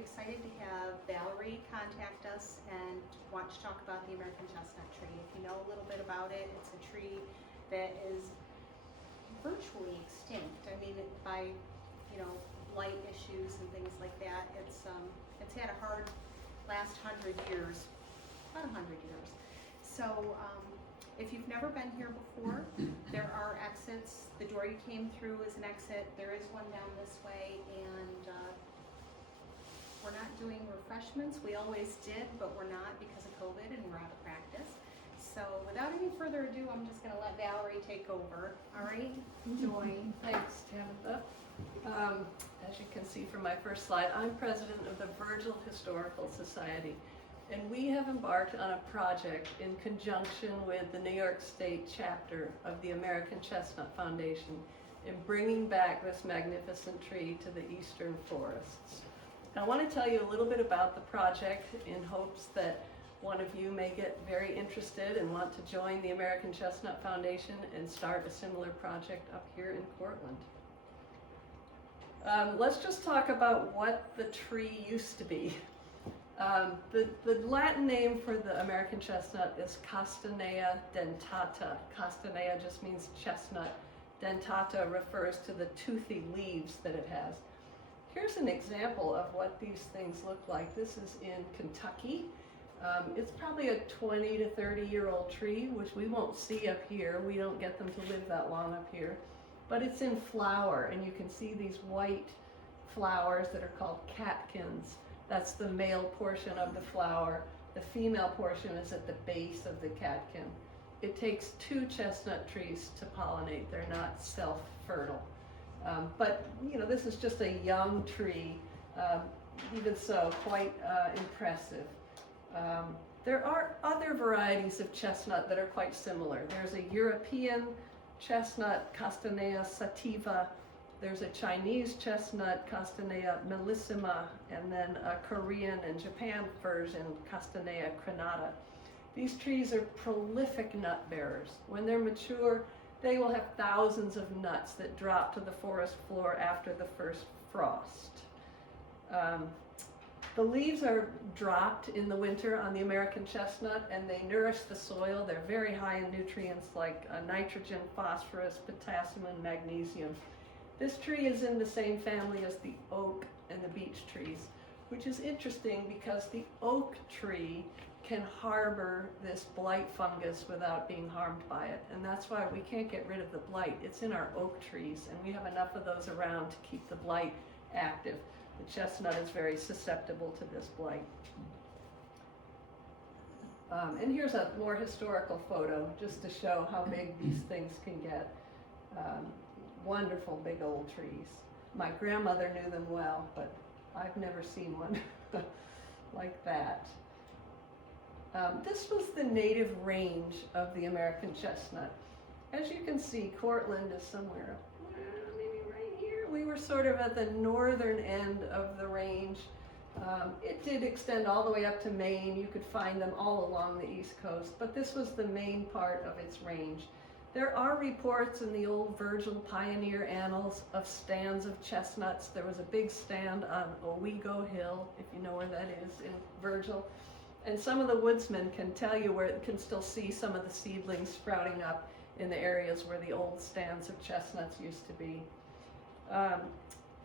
very excited to have Valerie contact us and want to talk about the American chestnut tree. If you know a little bit about it, it's a tree that is virtually extinct. I mean, by, blight issues and things like that, it's had a hard last 100 years, about 100 years. So if you've never been here before, there are exits. The door you came through is an exit. There is one down this way, and we're not doing refreshments. We always did, but we're not because of COVID and we're out of practice. So without any further ado, I'm just going to let Valerie take over. All right, Joy. Thanks, Tabitha. As you can see from my first slide, I'm president of the Virgil Historical Society, and we have embarked on a project in conjunction with the New York State chapter of the American Chestnut Foundation in bringing back this magnificent tree to the eastern forests. I want to tell you a little bit about the project in hopes that one of you may get very interested and want to join the American Chestnut Foundation and start a similar project up here in Cortland. Let's just talk about what the tree used to be. The Latin name for the American chestnut is Castanea Dentata. Castanea just means chestnut. Dentata refers to the toothy leaves that it has. Here's an example of what these things look like. This is in Kentucky. It's probably a 20 to 30-year-old tree, which we won't see up here. We don't get them to live that long up here. But it's in flower, and you can see these white flowers that are called catkins. That's the male portion of the flower. The female portion is at the base of the catkin. It takes 2 chestnut trees to pollinate. They're not self-fertile. But this is just a young tree, even so, quite impressive. There are other varieties of chestnut that are quite similar. There's a European chestnut, Castanea sativa. There's a Chinese chestnut, Castanea millissima, and then a Korean and Japan version, Castanea crenata. These trees are prolific nut bearers. When they're mature, they will have thousands of nuts that drop to the forest floor after the first frost. The leaves are dropped in the winter on the American chestnut, and they nourish the soil. They're very high in nutrients like nitrogen, phosphorus, potassium, and magnesium. This tree is in the same family as the oak and the beech trees, which is interesting because the oak tree can harbor this blight fungus without being harmed by it. And that's why we can't get rid of the blight. It's in our oak trees, and we have enough of those around to keep the blight active. The chestnut is very susceptible to this blight. And here's a more historical photo just to show how big these things can get. Wonderful big old trees. My grandmother knew them well, but I've never seen one like that. This was the native range of the American chestnut. As you can see, Cortland is somewhere maybe right here. We were sort of at the northern end of the range. It did extend all the way up to Maine. You could find them all along the East Coast, but this was the main part of its range. There are reports in the old Virgil Pioneer Annals of stands of chestnuts. There was a big stand on Owego Hill, if you know where that is, in Virgil. And some of the woodsmen can tell you where it can still see some of the seedlings sprouting up in the areas where the old stands of chestnuts used to be.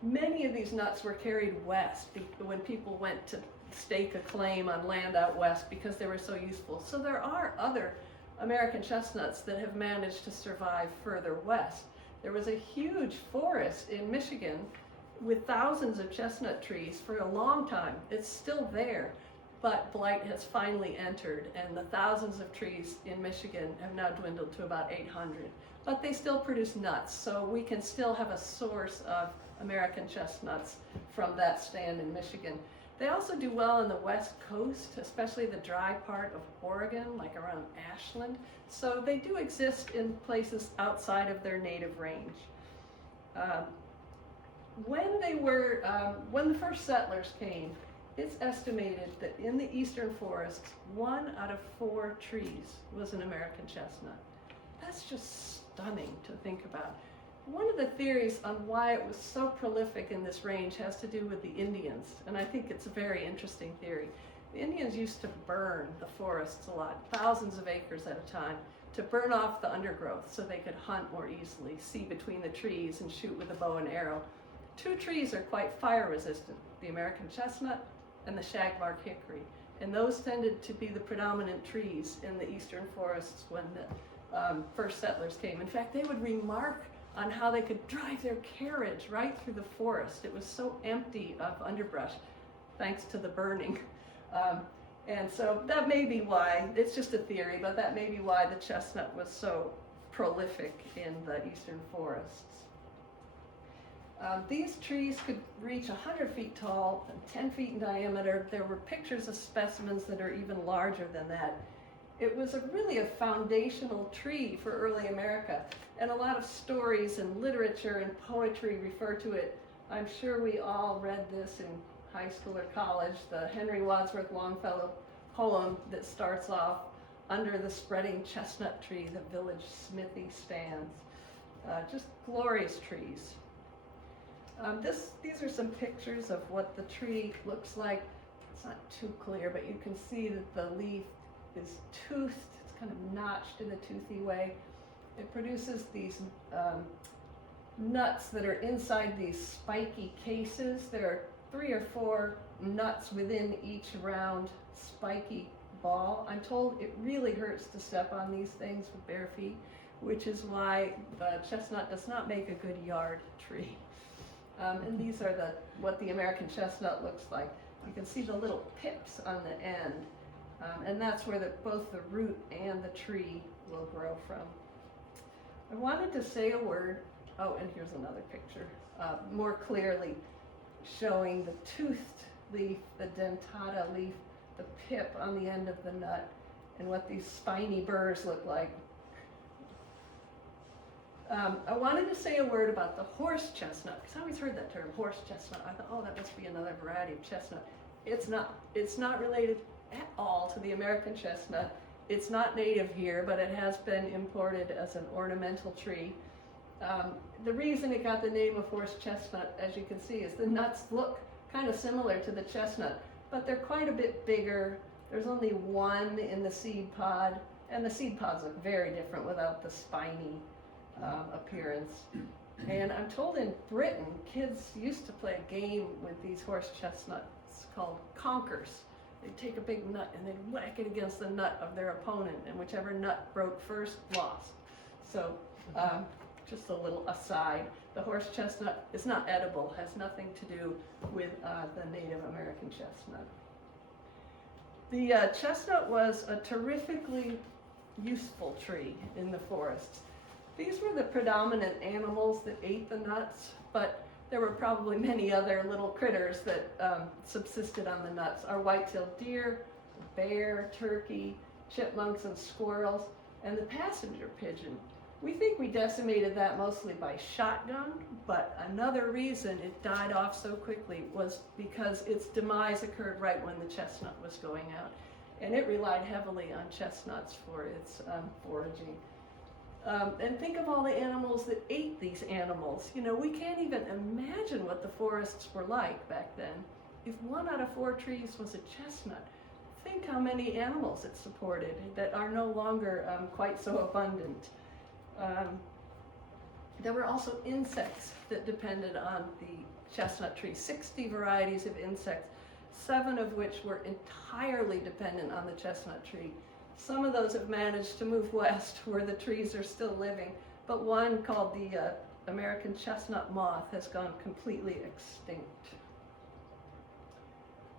Many of these nuts were carried west when people went to stake a claim on land out west because they were so useful. So there are other American chestnuts that have managed to survive further west. There was a huge forest in Michigan with thousands of chestnut trees for a long time. It's still there, but blight has finally entered, and the thousands of trees in Michigan have now dwindled to about 800. But they still produce nuts, so we can still have a source of American chestnuts from that stand in Michigan. They also do well on the west coast, especially the dry part of Oregon, like around Ashland. So they do exist in places outside of their native range. When the first settlers came, it's estimated that in the eastern forests, 1 out of 4 trees was an American chestnut. That's just stunning to think about. One of the theories on why it was so prolific in this range has to do with the Indians, and I think it's a very interesting theory. The Indians used to burn the forests a lot, thousands of acres at a time, to burn off the undergrowth so they could hunt more easily, see between the trees, and shoot with a bow and arrow. Two trees are quite fire resistant, the American chestnut and the shagbark hickory, and those tended to be the predominant trees in the eastern forests when the first settlers came. In fact, they would remark on how they could drive their carriage right through the forest. It was so empty of underbrush, thanks to the burning. And so that may be why, it's just a theory, but that may be why the chestnut was so prolific in the eastern forests. These trees could reach 100 feet tall and 10 feet in diameter. There were pictures of specimens that are even larger than that. It was really a foundational tree for early America, and a lot of stories and literature and poetry refer to it. I'm sure we all read this in high school or college, the Henry Wadsworth Longfellow poem that starts off, "Under the spreading chestnut tree, the village smithy stands." Just glorious trees. These are some pictures of what the tree looks like. It's not too clear, but you can see that the leaf is toothed. It's kind of notched in a toothy way. It produces these nuts that are inside these spiky cases. There are 3 or 4 nuts within each round spiky ball. I'm told it really hurts to step on these things with bare feet, which is why the chestnut does not make a good yard tree. And these are what the American chestnut looks like. You can see the little pips on the end, and that's where both the root and the tree will grow from. I wanted to say a word, and here's another picture, more clearly showing the toothed leaf, the dentata leaf, the pip on the end of the nut, and what these spiny burrs look like. I wanted to say a word about the horse chestnut, because I always heard that term, horse chestnut. I thought, that must be another variety of chestnut. It's not. It's not related at all to the American chestnut. It's not native here, but it has been imported as an ornamental tree. The reason it got the name of horse chestnut, as you can see, is the nuts look kind of similar to the chestnut, but they're quite a bit bigger. There's only one in the seed pod, and the seed pods look very different without the spiny appearance. And I'm told in Britain, kids used to play a game with these horse chestnuts called conkers. They'd take a big nut and they'd whack it against the nut of their opponent, and whichever nut broke first lost. So just a little aside, the horse chestnut is not edible, has nothing to do with the Native American chestnut. The chestnut was a terrifically useful tree in the forests. These were the predominant animals that ate the nuts, but there were probably many other little critters that subsisted on the nuts. Our white-tailed deer, bear, turkey, chipmunks, and squirrels, and the passenger pigeon. We think we decimated that mostly by shotgun, but another reason it died off so quickly was because its demise occurred right when the chestnut was going out, and it relied heavily on chestnuts for its foraging. And think of all the animals that ate these animals. You know, we can't even imagine what the forests were like back then. If 1 out of 4 trees was a chestnut, think how many animals it supported that are no longer quite so abundant. There were also insects that depended on the chestnut tree, 60 varieties of insects, 7 of which were entirely dependent on the chestnut tree. Some of those have managed to move west where the trees are still living, but one called the American Chestnut Moth has gone completely extinct.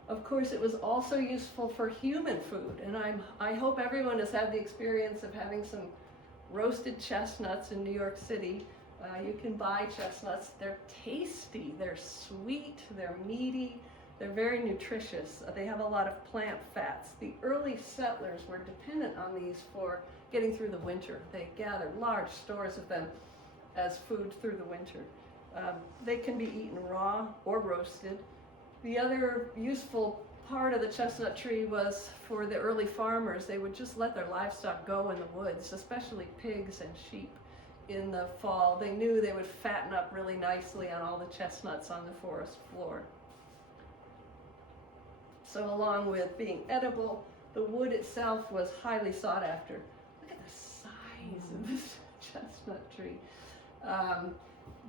Of course, it was also useful for human food, and I hope everyone has had the experience of having some roasted chestnuts in New York City. You can buy chestnuts. They're tasty, they're sweet, they're meaty, they're very nutritious. They have a lot of plant fats. The early settlers were dependent on these for getting through the winter. They gathered large stores of them as food through the winter. They can be eaten raw or roasted. The other useful part of the chestnut tree was for the early farmers. They would just let their livestock go in the woods, especially pigs and sheep, in the fall, they knew they would fatten up really nicely on all the chestnuts on the forest floor. So along with being edible, the wood itself was highly sought after. Look at the size of this chestnut tree.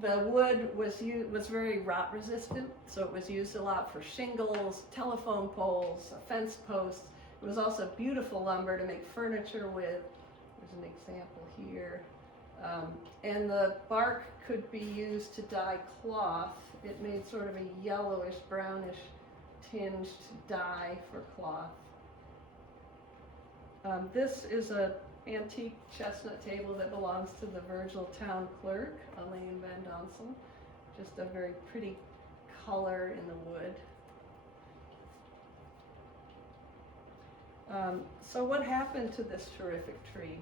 The wood was very rot resistant, so it was used a lot for shingles, telephone poles, fence posts. It was also beautiful lumber to make furniture with. There's an example here. And the bark could be used to dye cloth. It made sort of a yellowish, brownish tinged dye for cloth. This is an antique chestnut table that belongs to the Virgil town clerk, Elaine Van Donsel. Just a very pretty color in the wood. So what happened to this terrific tree?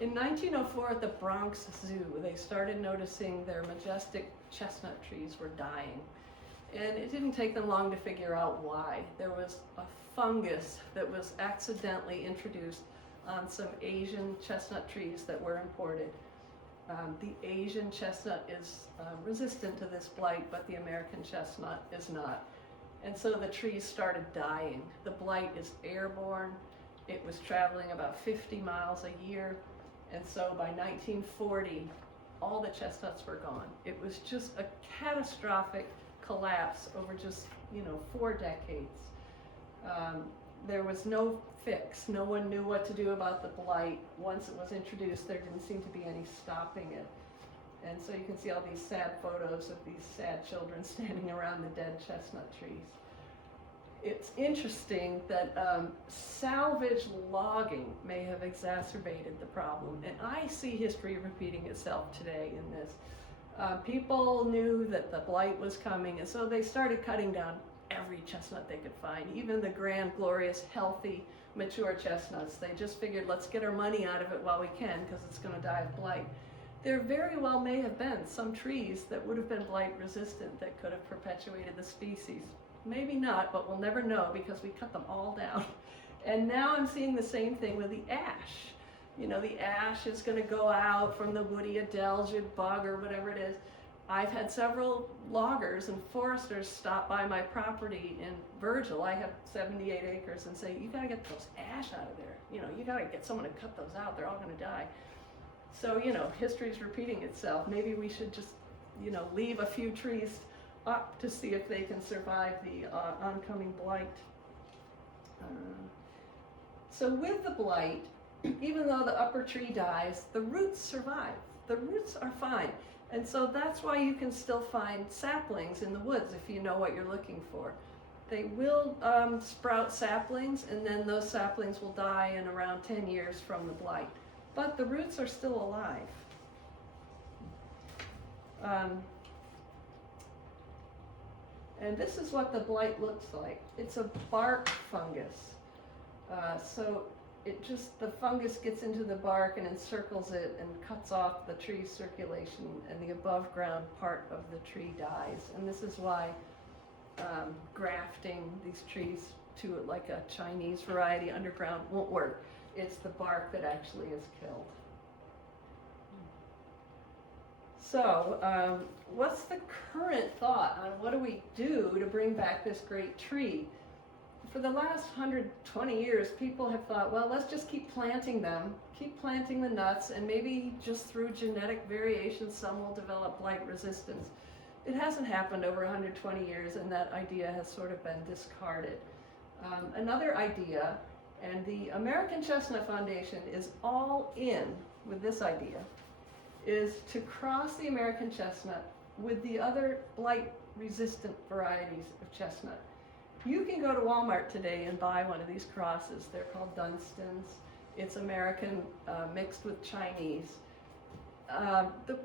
In 1904 at the Bronx Zoo, they started noticing their majestic chestnut trees were dying. And it didn't take them long to figure out why. There was a fungus that was accidentally introduced on some Asian chestnut trees that were imported. The Asian chestnut is resistant to this blight, but the American chestnut is not. And so the trees started dying. The blight is airborne. It was traveling about 50 miles a year. And so by 1940, all the chestnuts were gone. It was just a catastrophic collapse over just, 4 decades. There was no fix. No one knew what to do about the blight. Once it was introduced, there didn't seem to be any stopping it. And so you can see all these sad photos of these sad children standing around the dead chestnut trees. It's interesting that salvage logging may have exacerbated the problem, and I see history repeating itself today in this. People knew that the blight was coming, and so they started cutting down every chestnut they could find, even the grand, glorious, healthy, mature chestnuts. They just figured, let's get our money out of it while we can, because it's going to die of blight. There very well may have been some trees that would have been blight resistant that could have perpetuated the species. Maybe not, but we'll never know because we cut them all down. And now I'm seeing the same thing with the ash. The ash is going to go out from the woody adelgid bug or whatever it is. I've had several loggers and foresters stop by my property in Virgil. I have 78 acres, and say, you got to get those ash out of there. You got to get someone to cut those out. They're all going to die. So, history's repeating itself. Maybe we should just, leave a few trees up to see if they can survive the oncoming blight. So with the blight, even though the upper tree dies, the roots survive. The roots are fine. And so that's why you can still find saplings in the woods if you know what you're looking for. They will sprout saplings, and then those saplings will die in around 10 years from the blight. But the roots are still alive. And this is what the blight looks like. It's a bark fungus. So the fungus gets into the bark and encircles it and cuts off the tree's circulation, and the above ground part of the tree dies. And this is why grafting these trees to like a Chinese variety underground won't work. It's the bark that actually is killed. So, what's the current thought on what do we do to bring back this great tree? For the last 120 years, people have thought, well, let's just keep planting them, keep planting the nuts, and maybe just through genetic variation, some will develop blight resistance. It hasn't happened over 120 years, and that idea has sort of been discarded. Another idea, and the American Chestnut Foundation is all in with this idea, is to cross the American chestnut with the other blight-resistant varieties of chestnut. You can go to Walmart today and buy one of these crosses. They're called Dunstans. It's American mixed with Chinese. The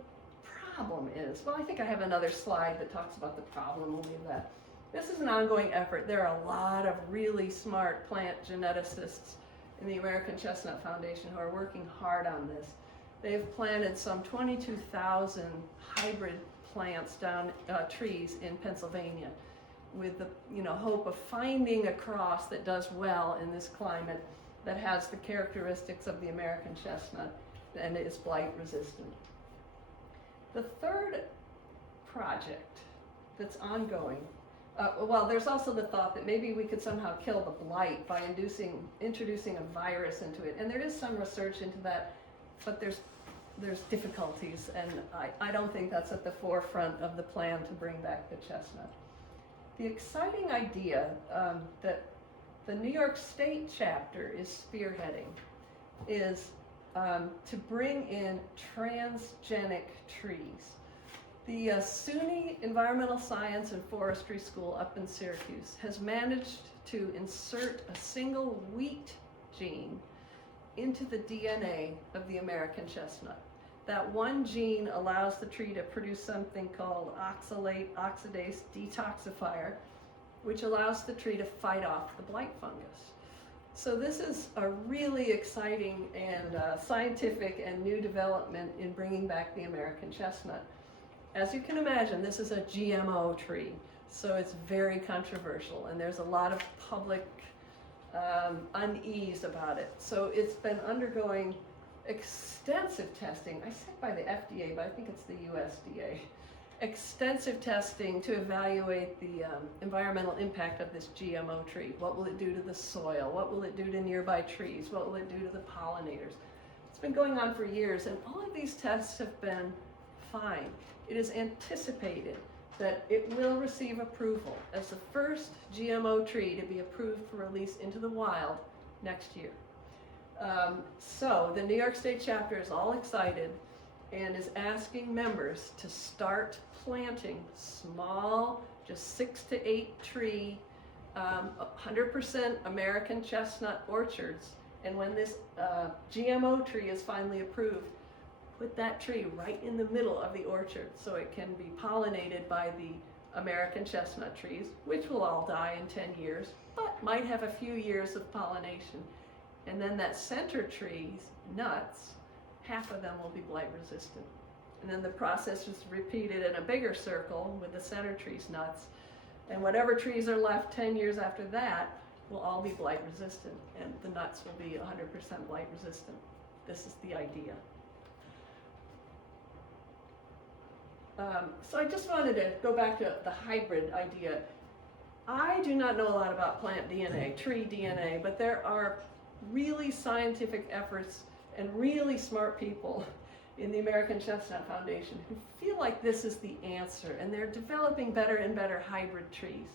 problem is, well, I think I have another slide that talks about the problem. We'll leave that. This is an ongoing effort. There are a lot of really smart plant geneticists in the American Chestnut Foundation who are working hard on this. They've planted some 22,000 hybrid plants down trees in Pennsylvania with the hope of finding a cross that does well in this climate that has the characteristics of the American chestnut and is blight resistant. The third project that's ongoing, well, there's also the thought that maybe we could somehow kill the blight by introducing a virus into it. And there is some research into that, but there's difficulties, and I don't think that's at the forefront of the plan to bring back the chestnut. The exciting idea that the New York State chapter is spearheading is to bring in transgenic trees. The SUNY Environmental Science and Forestry School up in Syracuse has managed to insert a single wheat gene into the DNA of the American chestnut. That one gene allows the tree to produce something called oxidase detoxifier, which allows the tree to fight off the blight fungus. So this is a really exciting and scientific and new development in bringing back the American chestnut. As you can imagine, this is a GMO tree, so it's very controversial, and there's a lot of public unease about it. So it's been undergoing extensive testing. I said by the FDA, but I think it's the USDA. Extensive testing to evaluate the environmental impact of this GMO tree. What will it do to the soil? What will it do to nearby trees? What will it do to the pollinators? It's been going on for years, and all of these tests have been fine. It is anticipated that it will receive approval as the first GMO tree to be approved for release into the wild next year. So the New York State chapter is all excited and is asking members to start planting small, just 6 to 8 tree, 100% American chestnut orchards. And when this GMO tree is finally approved, put that tree right in the middle of the orchard so it can be pollinated by the American chestnut trees, which will all die in 10 years, but might have a few years of pollination. And then that center tree's nuts, half of them will be blight resistant. And then the process is repeated in a bigger circle with the center tree's nuts. And whatever trees are left 10 years after that will all be blight resistant, and the nuts will be 100% blight resistant. This is the idea. So I just wanted to go back to the hybrid idea. I do not know a lot about plant DNA, tree DNA, but there are really scientific efforts and really smart people in the American Chestnut Foundation who feel like this is the answer, and they're developing better and better hybrid trees.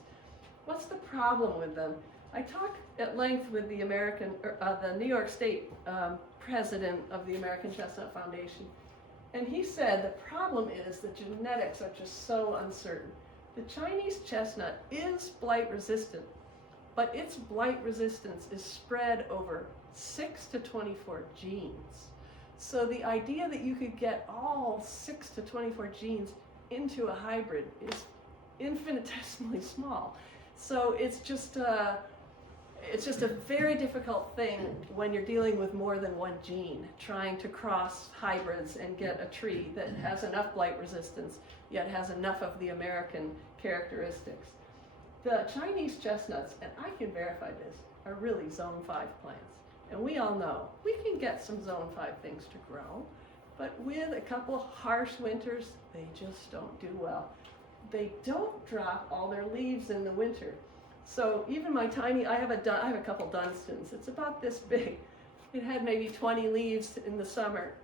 What's the problem with them? I talked at length with the New York State president of the American Chestnut Foundation, and he said the problem is the genetics are just so uncertain. The Chinese chestnut is blight resistant, but its blight resistance is spread over 6 to 24 genes. So the idea that you could get all 6 to 24 genes into a hybrid is infinitesimally small. So it's just a very difficult thing when you're dealing with more than one gene, trying to cross hybrids and get a tree that has enough blight resistance, yet has enough of the American characteristics. The Chinese chestnuts, and I can verify this, are really zone 5 plants. And we all know we can get some zone 5 things to grow, but with a couple harsh winters, they just don't do well. They don't drop all their leaves in the winter. So even my tiny, I have a couple Dunstans. It's about this big. It had maybe 20 leaves in the summer.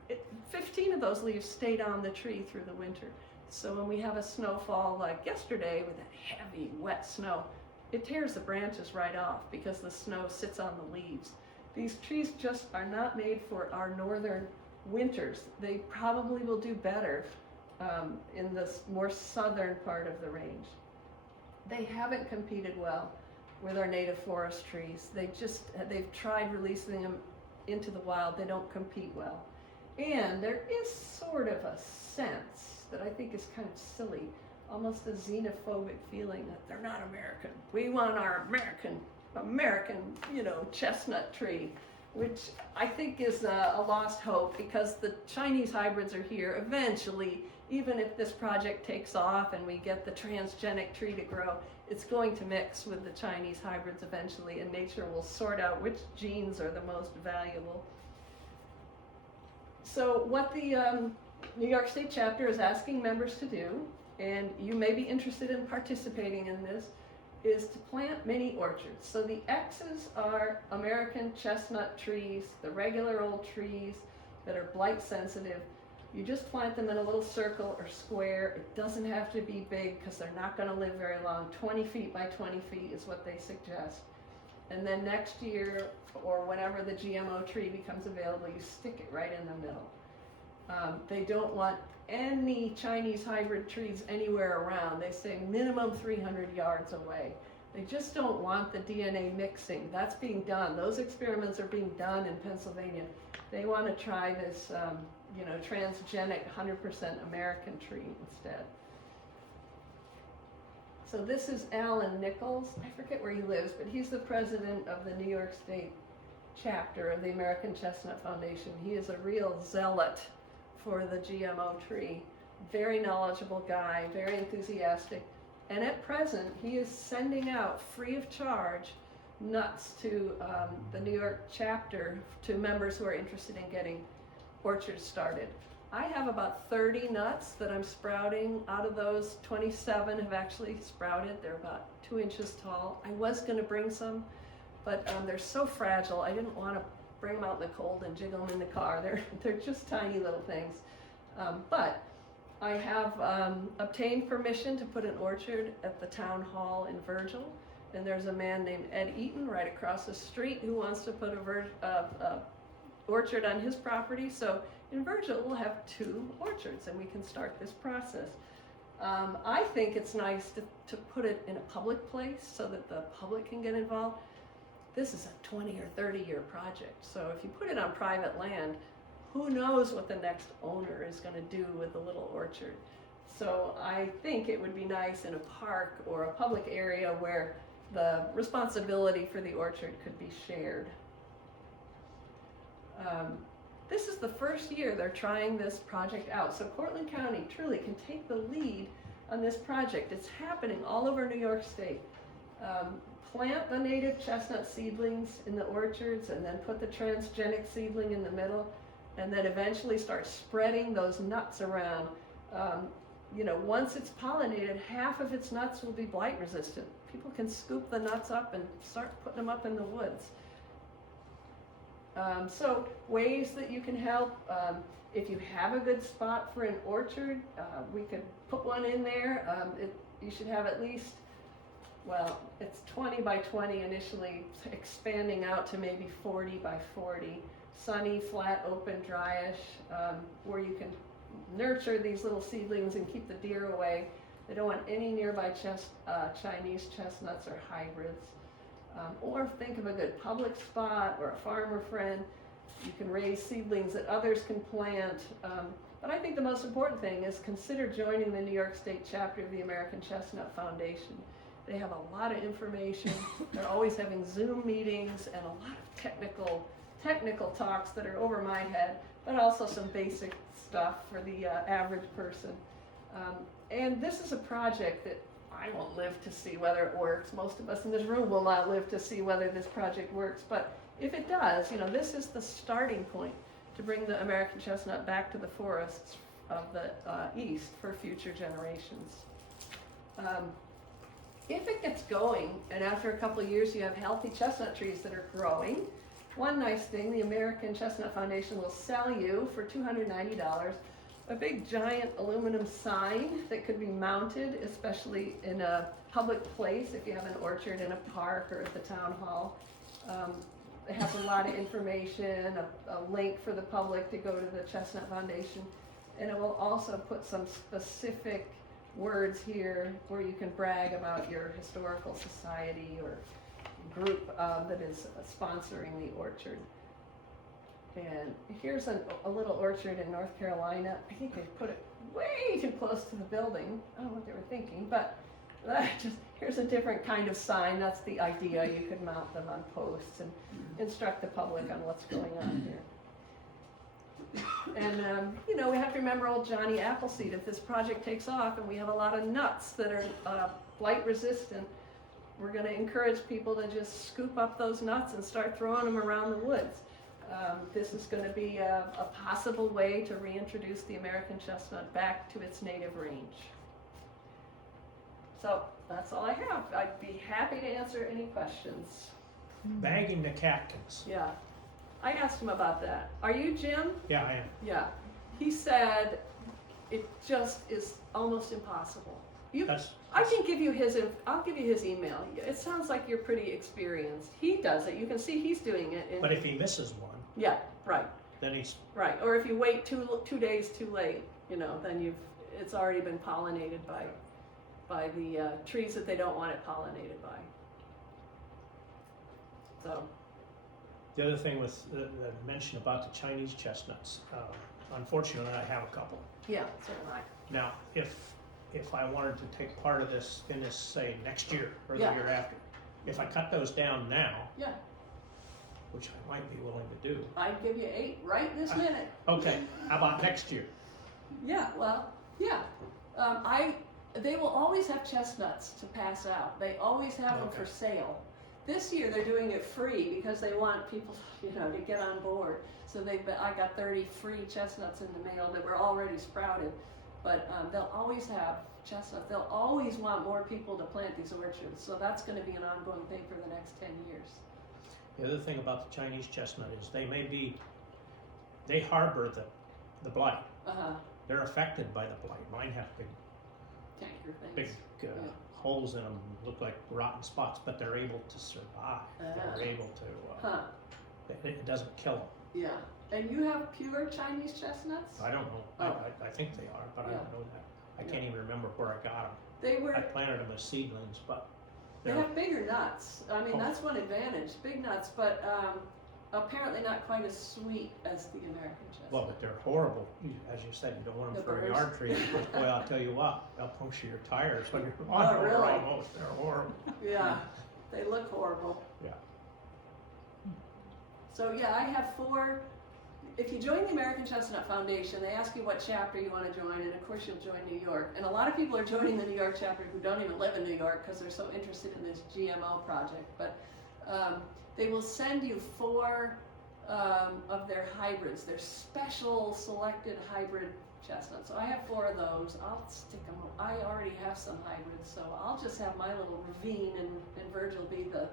15 of those leaves stayed on the tree through the winter. So when we have a snowfall like yesterday with that heavy, wet snow, it tears the branches right off because the snow sits on the leaves. These trees just are not made for our northern winters. They probably will do better in the more southern part of the range. They haven't competed well with our native forest trees. They've tried releasing them into the wild. They don't compete well. And there is sort of a sense that I think is kind of silly, almost a xenophobic feeling that they're not American. We want our American, chestnut tree, which I think is a lost hope because the Chinese hybrids are here. Eventually, even if this project takes off and we get the transgenic tree to grow, it's going to mix with the Chinese hybrids eventually, and nature will sort out which genes are the most valuable. So what the New York State Chapter is asking members to do, and you may be interested in participating in this, is to plant mini orchards. So the X's are American chestnut trees, the regular old trees that are blight sensitive. You just plant them in a little circle or square. It doesn't have to be big because they're not going to live very long. 20 feet by 20 feet is what they suggest. And then next year, or whenever the GMO tree becomes available, you stick it right in the middle. They don't want any Chinese hybrid trees anywhere around. They say minimum 300 yards away. They just don't want the DNA mixing. That's being done. Those experiments are being done in Pennsylvania. They want to try this, transgenic 100% American tree instead. So this is Alan Nichols. I forget where he lives, but he's the president of the New York State chapter of the American Chestnut Foundation. He is a real zealot for the GMO tree. Very knowledgeable guy, very enthusiastic. And at present, he is sending out free of charge nuts to the New York chapter to members who are interested in getting orchards started. I have about 30 nuts that I'm sprouting. Out of those, 27 have actually sprouted. They're about 2 inches tall. I was going to bring some, but they're so fragile. I didn't want to bring them out in the cold and jiggle them in the car. They're just tiny little things. But I have obtained permission to put an orchard at the town hall in Virgil. And there's a man named Ed Eaton right across the street who wants to put a orchard on his property. So in Virgil, we'll have 2 orchards and we can start this process. I think it's nice to put it in a public place so that the public can get involved. This is a 20 or 30 year project. So if you put it on private land, who knows what the next owner is going to do with the little orchard. So I think it would be nice in a park or a public area where the responsibility for the orchard could be shared. This is the first year they're trying this project out. So Cortland County truly can take the lead on this project. It's happening all over New York State. Plant the native chestnut seedlings in the orchards and then put the transgenic seedling in the middle, and then eventually start spreading those nuts around. Once it's pollinated, half of its nuts will be blight resistant. People can scoop the nuts up and start putting them up in the woods. So ways that you can help, if you have a good spot for an orchard, we could put one in there. You should have at least, it's 20 by 20 initially, expanding out to maybe 40 by 40. Sunny, flat, open, dryish, where you can nurture these little seedlings and keep the deer away. They don't want any nearby Chinese chestnuts or hybrids. Or think of a good public spot or a farmer friend. You can raise seedlings that others can plant. But I think the most important thing is consider joining the New York State chapter of the American Chestnut Foundation. They have a lot of information. They're always having Zoom meetings and a lot of technical talks that are over my head, but also some basic stuff for the average person. And this is a project that I won't live to see whether it works. Most of us in this room will not live to see whether this project works, but if it does, this is the starting point to bring the American chestnut back to the forests of the East for future generations. If it gets going, and after a couple of years you have healthy chestnut trees that are growing, one nice thing, the American Chestnut Foundation will sell you for $290 a big giant aluminum sign that could be mounted, especially in a public place if you have an orchard in a park or at the town hall. It has a lot of information, a link for the public to go to the Chestnut Foundation, and it will also put some specific words here where you can brag about your historical society or group that is sponsoring the orchard. And here's a little orchard in North Carolina. I think they put it way too close to the building. I don't know what they were thinking, but here's a different kind of sign. That's the idea. You could mount them on posts and instruct the public on what's going on here. And we have to remember old Johnny Appleseed. If this project takes off and we have a lot of nuts that are blight resistant, we're going to encourage people to just scoop up those nuts and start throwing them around the woods. This is going to be a possible way to reintroduce the American chestnut back to its native range. So that's all I have. I'd be happy to answer any questions. Bagging the catkins. Yeah, I asked him about that. Are you Jim? Yeah, I am. Yeah. He said it just is almost impossible. I can give you I'll give you his email. It sounds like you're pretty experienced. He does it. You can see he's doing it. But if he misses one, Yeah, right. then he's, Right. Or if you wait 2 days too late, then it's already been pollinated by the trees that they don't want it pollinated by. So. the other thing was the mention about the Chinese chestnuts. Unfortunately, I have a couple. Yeah, so do I. Now, if I wanted to take part of this in this, say, next year or the Yeah. year after, if I cut those down now, Yeah. which I might be willing to do, I'd give you 8 right this minute. okay, how about next year? Yeah, well, yeah. They will always have chestnuts to pass out. They always have them Okay. for sale. This year they're doing it free because they want people, to get on board. So I got 30 free chestnuts in the mail that were already sprouted. But they'll always have chestnuts. They'll always want more people to plant these orchards. So that's going to be an ongoing thing for the next 10 years. The other thing about the Chinese chestnut is they harbor the blight. Uh-huh. They're affected by the blight. Mine have Tanker things. big Yeah. holes in them, look like rotten spots, but they're able to survive. They're able to, Huh. it doesn't kill them. Yeah. And you have pure Chinese chestnuts? I don't know. Oh. I think they are, but I Yeah. don't know that. I Yeah. can't even remember where I got them. They were. I planted them as seedlings, but They they're, have bigger nuts. I mean, Oh. that's one advantage. Big nuts, but apparently not quite as sweet as the American chestnut. well, but they're horrible. As you said, you don't want them The for a burrs. yard tree. Because, boy, I'll tell you what, they'll puncture your tires when you're on Oh, really? almost. They're horrible. Yeah, they look horrible. Yeah. So yeah, I have 4. If you join the American Chestnut Foundation, they ask you what chapter you want to join, and of course you'll join New York. And a lot of people are joining the New York chapter who don't even live in New York because they're so interested in this GMO project. But they will send you 4 of their hybrids. They're special selected hybrid chestnuts. So I have 4 of those. I'll stick them. I already have some hybrids, so I'll just have my little ravine, and Virgil be the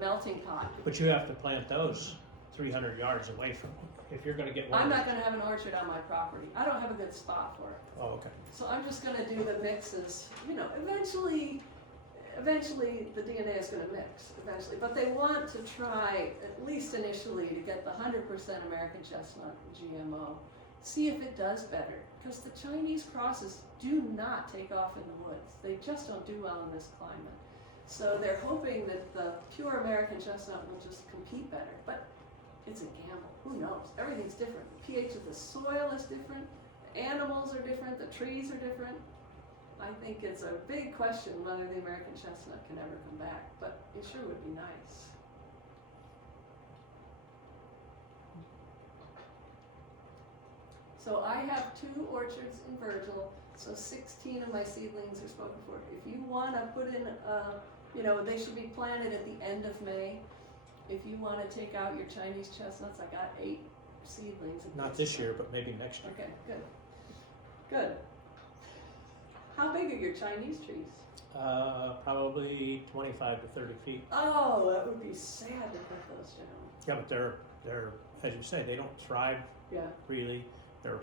melting pot. But you have to plant those 300 yards away from them. If you're going to get one I'm of not going to have an orchard on my property. I don't have a good spot for it. Oh, okay. So I'm just going to do the mixes. Eventually the DNA is going to mix, eventually. But they want to try, at least initially, to get the 100% American chestnut GMO. See if it does better. Because the Chinese crosses do not take off in the woods. They just don't do well in this climate. So they're hoping that the pure American chestnut will just compete better. But it's a gamble. Who knows? Everything's different. The pH of the soil is different. The animals are different. The trees are different. I think it's a big question whether the American chestnut can ever come back, but it sure would be nice. So I have 2 orchards in Virgil, so 16 of my seedlings are spoken for. If you want to put in, they should be planted at the end of May. If you want to take out your Chinese chestnuts, I got 8 seedlings. Not this year, but maybe next year. Okay, good. Good. How big are your Chinese trees? Probably 25 to 30 feet. Oh, that would be sad to put those down. Yeah, but they're as you say, they don't thrive Yeah. really. They're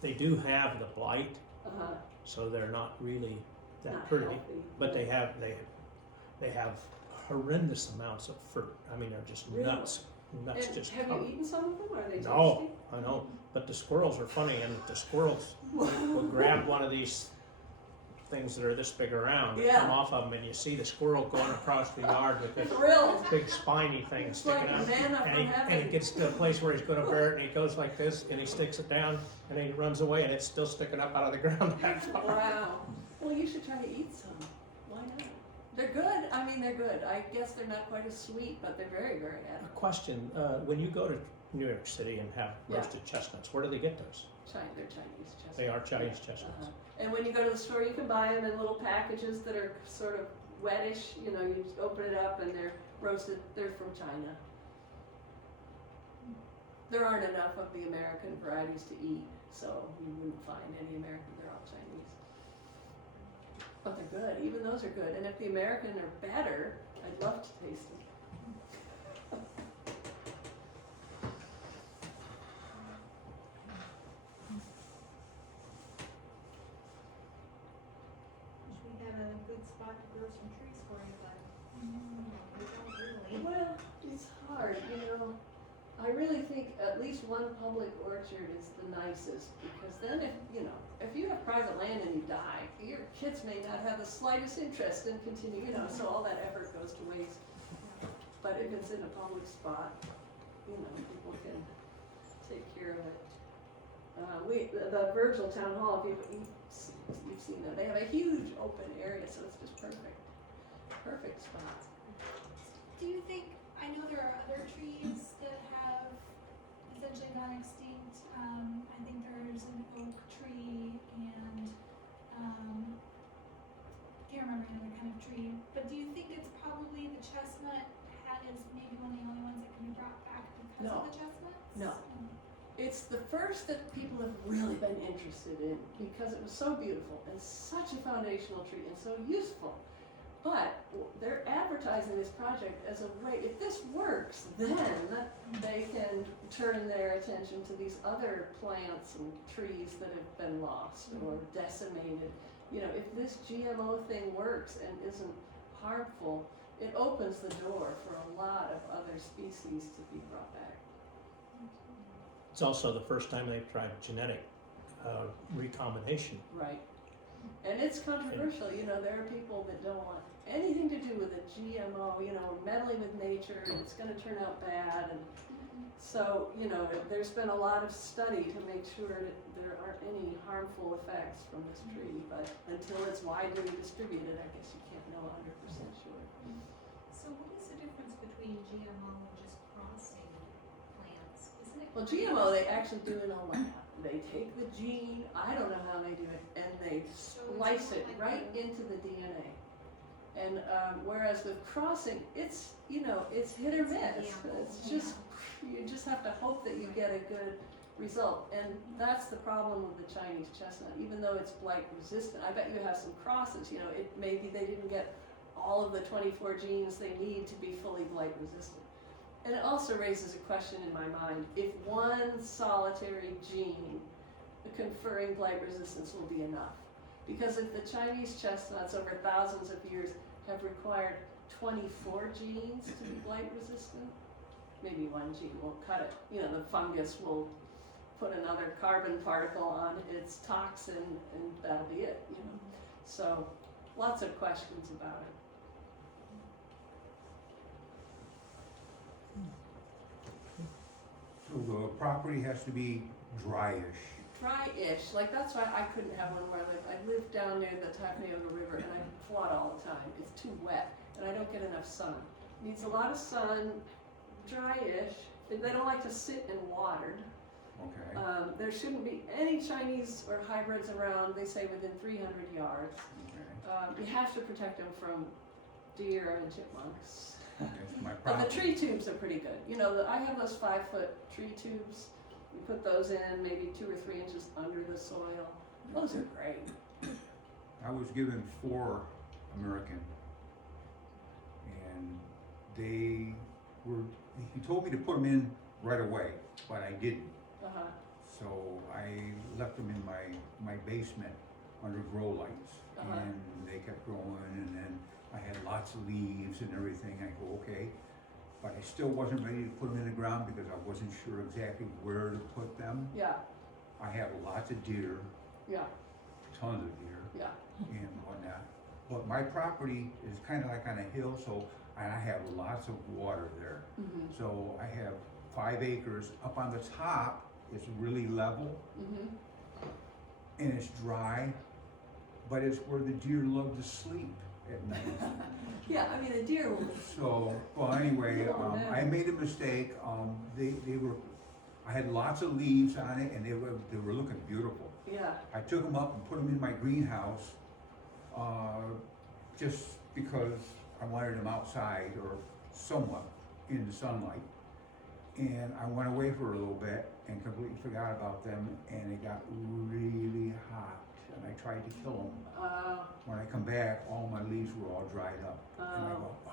they do have the blight, Uh-huh. so they're not really that Not pretty. healthy. But they have horrendous amounts of fruit. I mean, they're just Really? nuts And just have come. you eaten some of them? Are they No, tasty? I know, but the squirrels are funny, and the squirrels will grab one of these things that are this big around, and Yeah. come off of them, and you see the squirrel going across the yard with this Thrilled. big spiny thing It's sticking like out. manna from And it heaven. gets to a place where he's gonna bear it, and he goes like this, and he sticks it down, and then he runs away, and it's still sticking up out of the ground that far. Wow. Well, you should try to eat some. Why not? They're good. I mean, they're good. I guess they're not quite as sweet, but they're very, very A edible. question, when you go to New York City and have Yeah. roasted chestnuts, where do they get those? They're Chinese chestnuts. They are Chinese Yeah. chestnuts. Uh-huh. And when you go to the store, you can buy them in little packages that are sort of wettish. You just open it up and they're roasted. They're from China. there aren't enough of the American varieties to eat, so you wouldn't find any American, they're all Chinese. But they're good, even those are good, and if the American are better, I'd love to taste them. Wish we had a good spot to grow some trees for you, but we don't really. Well, it's hard, you know. I really think at least one public orchard is the nicest, because then if you have private land and you die, your kids may not have the slightest interest in continuing, so all that effort goes to waste. But if it's in a public spot, people can take care of it. The Virgil Town Hall, if you've seen that, they have a huge open area, so it's just perfect spot. Do you think, I know there are other trees that have essentially gone extinct. I think there's an oak tree and, can't remember another kind of tree. But do you think it's probably the chestnut is maybe one of the only ones that can be brought back because No. of the chestnuts? No. It's the first that people have really been interested in because it was so beautiful and such a foundational tree and so useful. But they're advertising this project as a way, if this works, then they can turn their attention to these other plants and trees that have been lost or decimated. If this GMO thing works and isn't harmful, it opens the door for a lot of other species to be brought back. It's also the first time they've tried genetic recombination. Right. And it's controversial, there are people that don't want anything to do with a GMO, meddling with nature, and it's gonna turn out bad, and so, there's been a lot of study to make sure that there aren't any harmful effects from this tree, but until it's widely distributed, I guess you can't know 100% sure. So what is the difference between GMO and just crossing plants? Isn't it? Well, GMO, they actually do in a lab. They take the gene, I don't know how they do it, and they slice it right into the DNA. And whereas with crossing, it's it's hit or miss. It's just you just have to hope that you get a good result. And that's the problem with the Chinese chestnut. Even though it's blight resistant, I bet you have some crosses. Maybe they didn't get all of the 24 genes they need to be fully blight resistant. And it also raises a question in my mind: if one solitary gene conferring blight resistance will be enough. Because if the Chinese chestnuts over thousands of years have required 24 genes to be blight resistant, maybe one gene won't cut it. The fungus will put another carbon particle on its toxin and that'll be it, So lots of questions about it. So the property has to be dryish. Dry-ish, that's why I couldn't have one where I live. I live down near the Castanea River and I flood all the time. It's too wet and I don't get enough sun. It needs a lot of sun, dry-ish. They don't like to sit in water. Okay. There shouldn't be any Chinese or hybrids around, they say within 300 yards. Okay. You have to protect them from deer and chipmunks. Okay. My But the property. tree tubes are pretty good. I have those 5-foot tree tubes. You put those in maybe 2 or 3 inches under the soil. Those are great. I was given 4 American, and he told me to put them in right away, but I didn't. Uh-huh. So I left them in my basement under grow lights, Uh-huh. and they kept growing, and then I had lots of leaves and everything. I go, okay. But I still wasn't ready to put them in the ground because I wasn't sure exactly where to put them. Yeah, I have lots of deer, yeah, tons of deer, yeah. and whatnot. But my property is kind of like on a hill, and I have lots of water there. Mm-hmm. So I have 5 acres. Up on the top, it's really level, Mm-hmm. and it's dry, but it's where the deer love to sleep at night. Yeah, I mean, the deer will. So, well, anyway, I made a mistake. I had lots of leaves on it, and they were looking beautiful. Yeah, I took them up and put them in my greenhouse, just because I wanted them outside or somewhat in the sunlight. And I went away for a little bit and completely forgot about them, and it got really hot, and I tried to kill them. When I come back, all my leaves were all dried up, and I go, oh.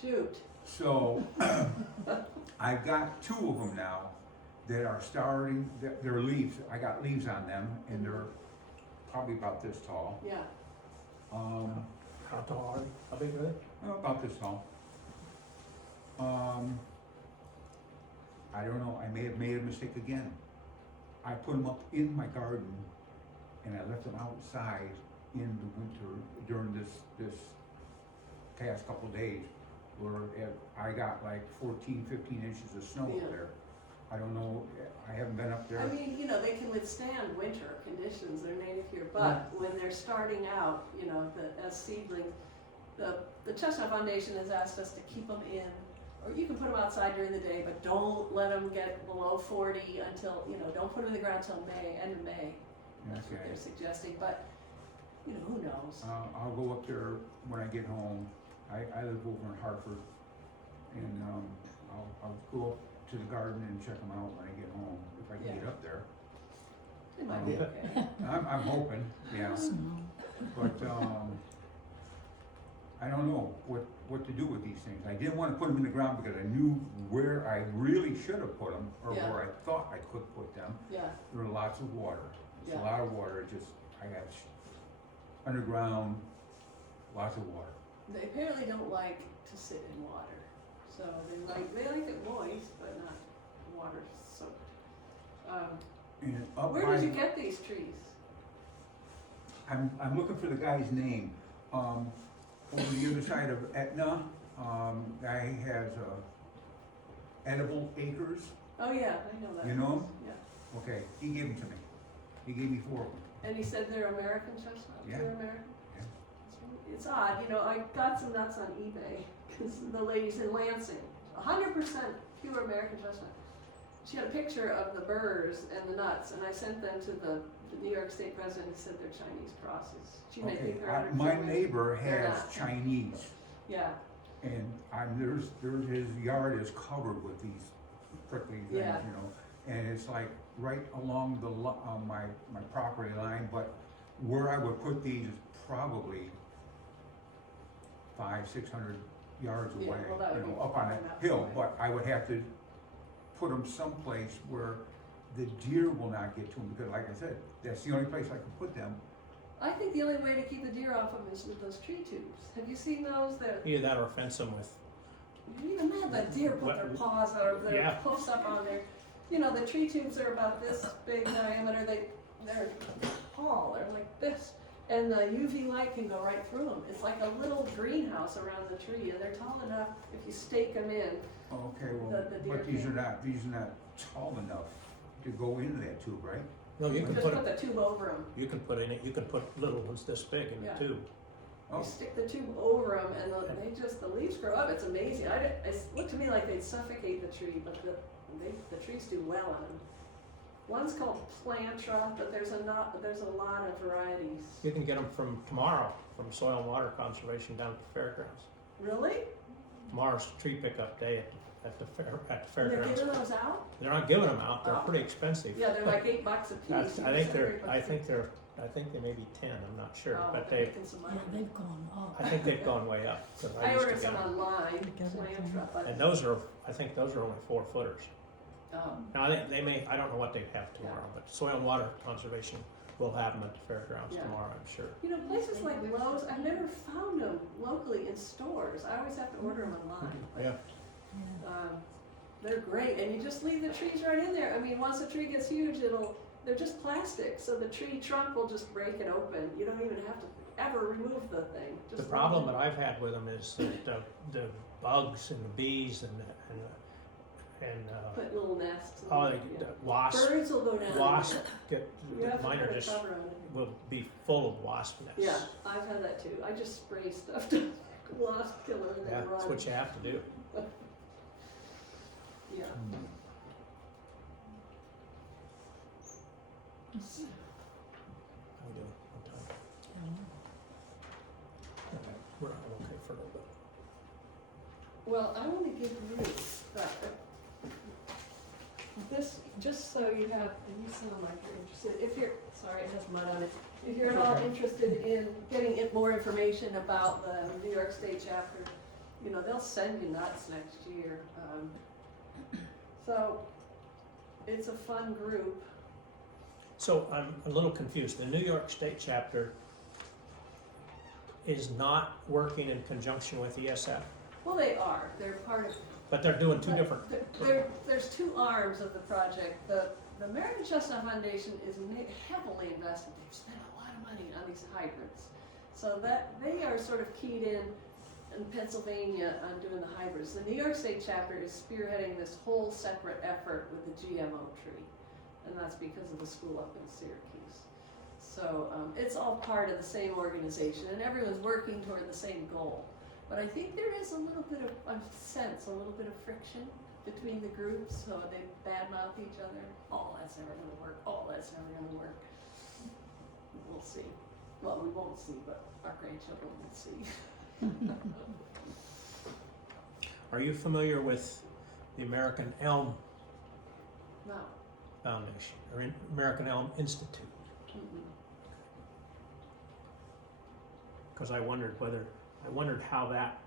Shoot. So, I've got 2 of them now that are starting, they're leaves, I got leaves on them, and they're probably about this tall. Yeah. How tall are they? How big are they? About this tall. I don't know, I may have made a mistake again. I put them up in my garden, and I left them outside in the winter during this past couple days, where I got like 14, 15 inches of snow Yeah. up there. I don't know, I haven't been up there. I mean, you know, they can withstand winter conditions, they're native here, but when they're starting out, you know, as seedlings, the Chestnut Foundation has asked us to keep them in, or you can put them outside during the day, but don't let them get below 40 until, you know, don't put them in the ground until May, end of May. That's what Okay. they're suggesting, but, you know, who knows? I'll go up there when I get home. I live over in Hartford, and I'll go up to the garden and check them out when I get home, if I can Yeah. get up there. It might be Yeah. okay. I'm hoping, yeah, but, I don't know what to do with these things. I didn't wanna put them in the ground because I knew where I really should have put them, or Yeah. where I thought I could put them. Yeah, There were lots of water, it's a Yeah. lot of water, I got underground, lots of water. they apparently don't like to sit in water, so they like it moist, but not water soaked. And up Where by, did you get these trees? I'm looking for the guy's name, over the other side of Etna, guy has, Edible Acres, Oh, yeah, I know that. You know 'em? Yeah, okay, he gave them to me, he gave me 4 of them. and he said they're American chestnuts, Yeah. they're American? Yeah. It's odd, you know, I got some nuts on eBay, cause the lady's in Lansing, 100% pure American chestnut. She had a picture of the burrs and the nuts, and I sent them to the New York State president, he said they're Chinese crosses. She may Okay, think they're my 100% neighbor They're has not. Chinese, Yeah, and there's his yard is covered with these prickly things, Yeah. you know, and it's like right along my property line, but where I would put these is probably 500-600 yards Yeah, away, well, that would you know, be up on far a enough hill, away. but I would have to put them someplace where the deer will not get to them, because like I said, that's the only place I can put them. I think the only way to keep the deer off them is with those tree tubes. Have you seen those? They're, Either that or fence them with, you even had the deer put their paws or their Yeah. hoofs up on there. You know, the tree tubes are about this big diameter, they're tall, they're like this. And the UV light can go right through them. It's like a little greenhouse around the tree, and they're tall enough, if you stake them in. Okay, well, The deer but these can- are not tall enough to go into that tube, right? no, you can Just put, put the tube over them. you can put in it, you can put little ones this big in the Yeah. tube. Oh, You stick the tube over them, and the leaves grow up. It's amazing. It looked to me like they'd suffocate the tree, but the trees do well on them. One's called plantra, but there's a lot of varieties. You can get them from tomorrow, from Soil and Water Conservation down at the fairgrounds. Really? Tomorrow's tree pickup day at the They're fairgrounds. giving those out? They're not giving them out, they're Oh. pretty expensive. Yeah, they're like $8 a piece. I think they may be 10, I'm not sure, Oh, but they're they, making some money. Yeah, they've gone up. I think they've gone way up, cause I I used to ordered get some them. online, Together, plantra, but, And those are, I think those are only 4 footers. um, Now, they may, I don't know what they have tomorrow, but Soil and Water Conservation will have them at the fairgrounds Yeah. tomorrow, I'm sure. you know, places like Lowe's, I've never found them locally in stores. I always have to order them online. but, Yeah, They're great, and you just leave the trees right in there. I mean, once the tree gets huge, they're just plastic, so the tree trunk will just break it open. You don't even have to ever remove the thing. the Just problem leave that it. I've had with them is that the bugs and the bees and Put little nests. and- oh, yeah. the wasps, Birds will go down. wasp, You have to mine are put a just, cover on it. will be full of wasp nests. Yeah, I've had that too. I just spray stuff to wasp killer and Yeah, then that's run. what you have to do. Yeah. I do. We're okay for a little bit. Well, I want to give you, this, just so you have, and you sound like you're interested, if you're, sorry, it has mud on it. If you're at all interested in getting more information about the New York State chapter, you know, they'll send you nuts next year. So it's a fun group. So I'm a little confused. The New York State chapter is not working in conjunction with ESF, Well, they are. They're part of. but they're doing two but different. There's two arms of the project. The American Chestnut Foundation is heavily invested. They've spent a lot of money on these hybrids, so that they are sort of keyed in Pennsylvania on doing the hybrids. The New York State chapter is spearheading this whole separate effort with the GMO tree, and that's because of the school up in Syracuse. So it's all part of the same organization, and everyone's working toward the same goal. But I think there is a little bit of, I sense a little bit of friction between the groups, so they badmouth each other. Oh, that's never going to work. Oh, that's never going to work. We'll see. Well, we won't see, but our grandchildren will see. Are you familiar with the American Elm No. Foundation or American Elm Institute? Mm-mm. Because I wondered how that,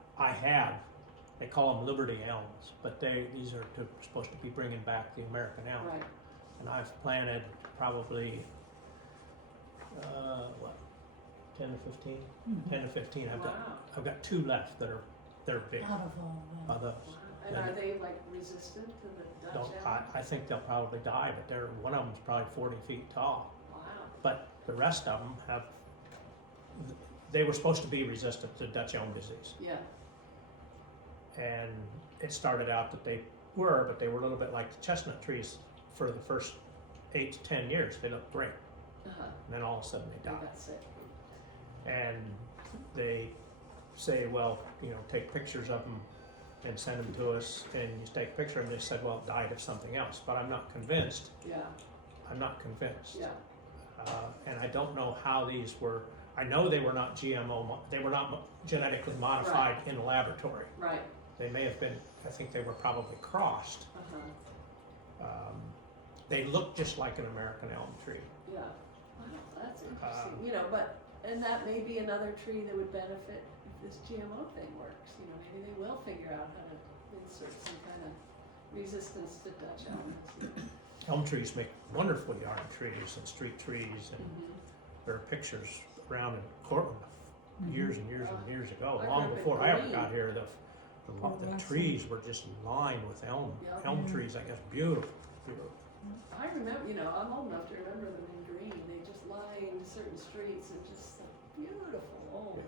they call them Liberty Elms, but these are supposed to be bringing back the American elm. Right. And I've planted probably, 10 to 15? 10 to 15. Wow. I've got 2 left that they're big. Out of all By that. those. And are they like resistant to the Dutch elm? I think they'll probably die, but one of them's probably 40 feet tall. Wow. But the rest of them they were supposed to be resistant to Dutch elm disease. Yeah. And it started out that they were, but they were a little bit like the chestnut trees for the first 8 to 10 years. They looked great. Uh-huh. And then all of a sudden they They died. got sick. And they say, well, take pictures of them and send them to us. And you take a picture of them, they said, well, it died of something else. But I'm not convinced. Yeah. I'm not convinced. Yeah. And I don't know how these were. I know they were not GMO. They were not genetically modified in a laboratory. Right. They may have been. I think they were probably crossed. Uh-huh. They look just like an American elm tree. Yeah. Wow, that's interesting. And that may be another tree that would benefit if this GMO thing works. Maybe they will figure out how to insert some kind of resistance to Dutch elm. Elm trees make wonderful yard trees and street trees, and there are pictures around in Cortland years and years and years ago, I long remember before I ever green. got here. The trees were just lined with elm trees. I guess beautiful. I remember, I'm old enough to remember them in green. They just lined certain streets and just beautiful old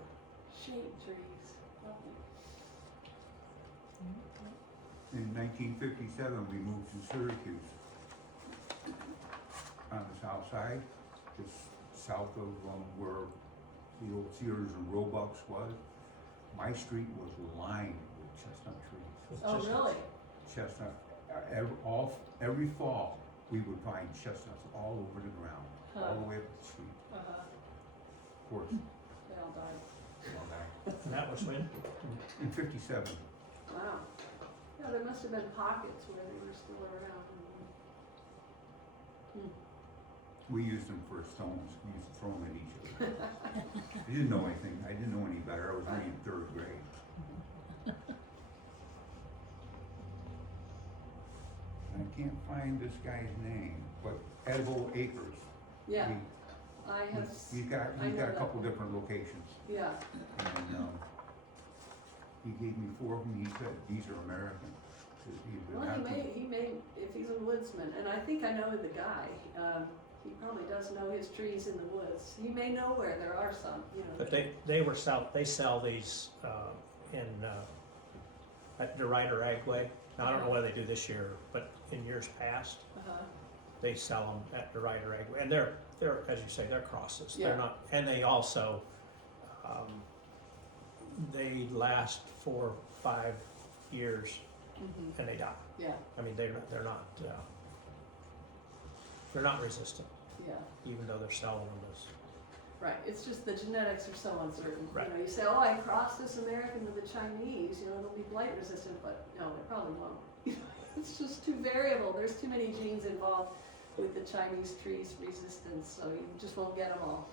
shade trees. Lovely. In 1957, we moved to Syracuse on the south side, just south of where the old Sears and Roebuck's was. My street was lined with chestnut trees. It's Oh, just- really? Chestnut, every fall, we would find chestnuts all over the ground, all the way up the street. Uh-huh. Of course, They all died. they all died. And that was when? In 57, Wow. Yeah, there must have been pockets where they were still around. we used them for stones. We used to throw them at each other. I didn't know anything. I didn't know any better. I was only in 3rd grade. I can't find this guy's name, but Edible Acres. Yeah, He- I have, He's got I know a that. couple different locations, yeah, and, he gave me 4 of them. He said, these are American. well, he may, if he's a woodsman, and I think I know the guy, he probably does know his trees in the woods. He may know where there are some, But they sell these at DeRuyter Agway. Now, I don't know whether they do this year, but in years past, Uh-huh. they sell them at DeRuyter Agway, and they're as you say, they're crosses. Yeah. They're not, and they also they last 4 or 5 years Mhm. and they die. Yeah, I mean, they're not resistant, yeah, even though they're selling them as. right. It's just the genetics are so uncertain. Right. You say, oh, I crossed this American with the Chinese, it'll be blight resistant, but no, it probably won't. It's just too variable. There's too many genes involved with the Chinese trees resistance, so you just won't get them all.